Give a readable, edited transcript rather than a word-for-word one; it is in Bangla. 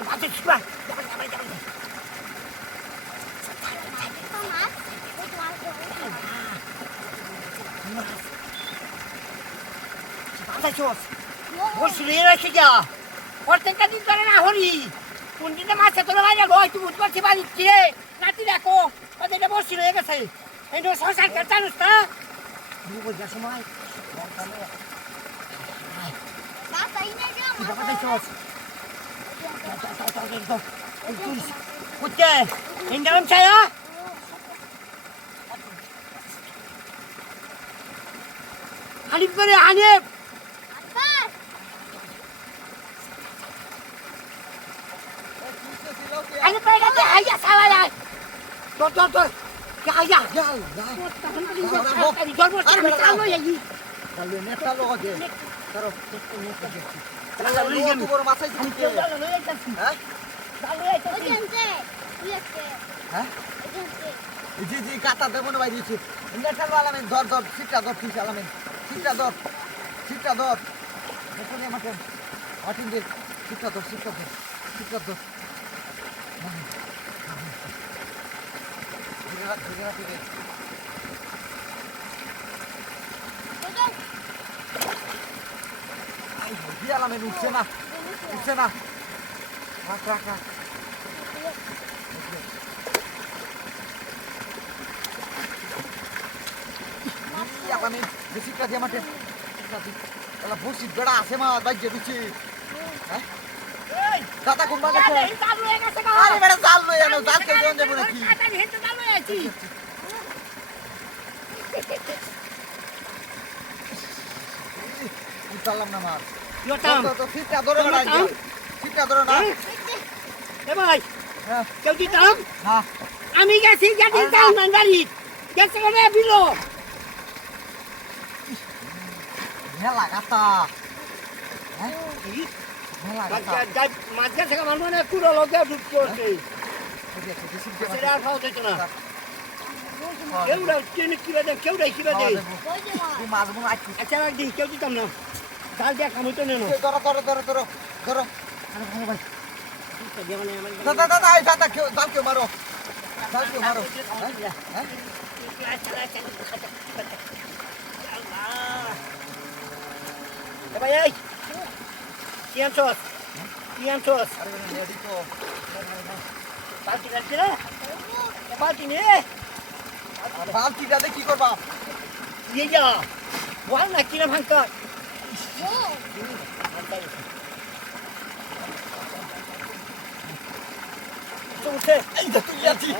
মাছ শুয়া বসলে রেখে যা প্রত্যেকটা দিন করে না হরি কোন দিনে মাছ তোলা বাইরে গো তুই বুঝ করছি বাড়ি রে নাতি দেখো ওদের বসলে হয়ে গেছে এই সংসার জানিস না বুঝার সময় Kucce, in dalam saya. Hanif kare Hanif. Apa? Hanif pada dia ayah salah lah. Tor. Ya ayah. Ya Allah. Jangan kalau ya ini. Kalau ni kalau aja. Taruh. Kalau ni tu baru masa itu. Hah? জি জি কাটা দেবো না বাইরে দিচ্ছি ইন্ডাস্ট্রিয়াল আলামেন ধর সিটটা ধর ঠিক আলামেন সিটটা ধর দেখুন আমাকে মাটিন দে সিটটা ধর ঠিক আলামেন উঠছে না রাখ আমি বেশিটা দিয়ে মাঠে তাহলে বসি বেড়া আছে মা বাইজে দিচ্ছি হ্যাঁ দাদা কোন বাজে আরে বেড়া জাল লই আনো জাল কে দেন দেব নাকি উঠালাম না মার তো ঠিকটা ধরে বেড়া ঠিকটা ধরে না এ ভাই কেউ দিতাম হ্যাঁ আমি গেছি গাড়ি যাও না বাড়ি গেছে রে বিলো মেলা গাতা হ্যাঁ মেলা গাতা মাছ থেকে মানুষ না পুরো লগে ঢুক করছে সেটা আর খাওয়া যাইতো না কেউ কিবা দে তুই মাছ মনে আচ্ছা রাখ দি কেউ দিতাম না জাল দিয়া খামই তো নেনো ধরো আরে ভালো ভাই দাদা কেউ মারো হ্যাঁ ভাই কি আনছস বালতি কাটছে না বালতি নে বালতিটাতে কি করবা নিয়ে যা বল না কিনা ভাঙকা চলছে এই তুই আছিস